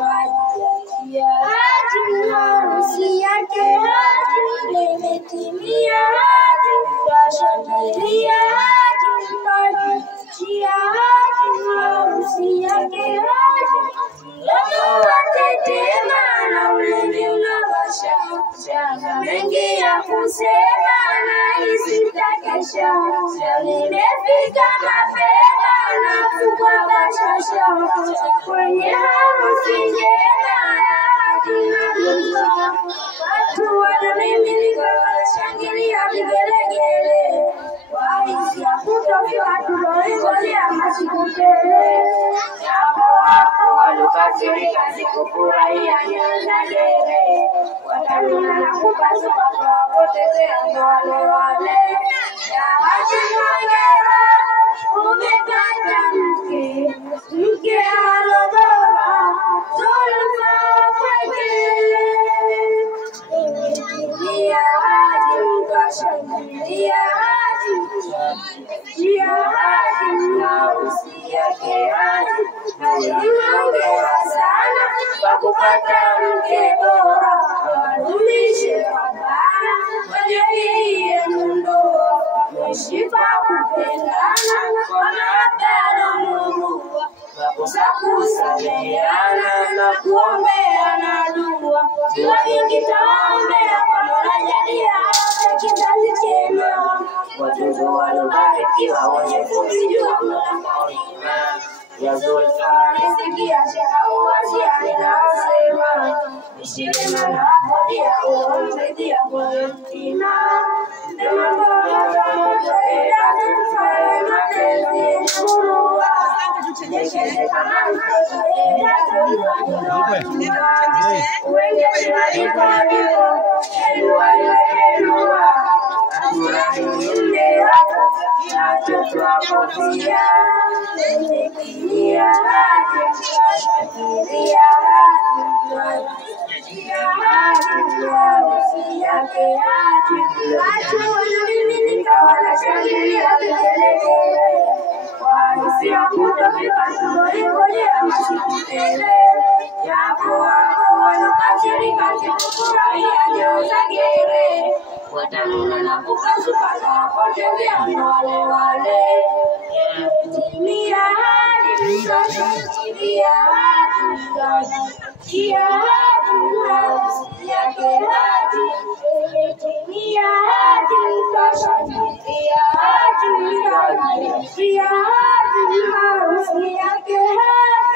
wajijalia hadi harusi yake hadi imetimia hadi twashangilia hadi twajiachia hadi harusi yake hadi mdomo watetema na ulimi unawasha shanga mengi ya kusema na isitakesha limefika mapema na kubwa bashasha kwenye harusi njema ya hadi na ndoa. Watu wanamiminika wanashangilia vigelegele kwa hisia kutofika tuloingojea masiku tele. Japo wapo walokasirika sikufurahia Nyandagere watanuna na kupasuka kuwapotezea ndo wale wale. Jawaji Mwangera umepata mke alobora Zulfa kwake imetimia hadi mkashangilia hadi jia hadi harusi yake hadi hongera sana kwa kupata mke bora wadumishe wabaya wajalie ndoa mwishi kwa kupendana kwa mahabara murua wakosa kusameheana na kuombeana dua dua nyingi tawaombea kwa Mola jalia awape kizazi chema watoto walobarikiwa wenye kumjua Mola Karima ya Zulfa nisikia sheka uwasiani na usema nishirema na wakodia uombedia kwa mtima ndema mbona ila tufawe matezi murua chekeshe kama mtoto ila tufawe uwengezi walipaliwa eluwa aturahi mle wako watoto wako pia imetimia hadi twashangilia hadi harusi yake hadi watu wanamiminika wanashangilia vigelegele kwa hisia kutofika tuloingojea masiku tele. Japo wapo walokasirika sikufurahia Nyandagere watanuna na kupasuka kuwapotezea ndo wale wale. Imetimia hadi twashangilia hadi twajiachia hadi harusi yake hadi imetimia hadi twashangilia hadi twajiachia hadi harusi yake hadi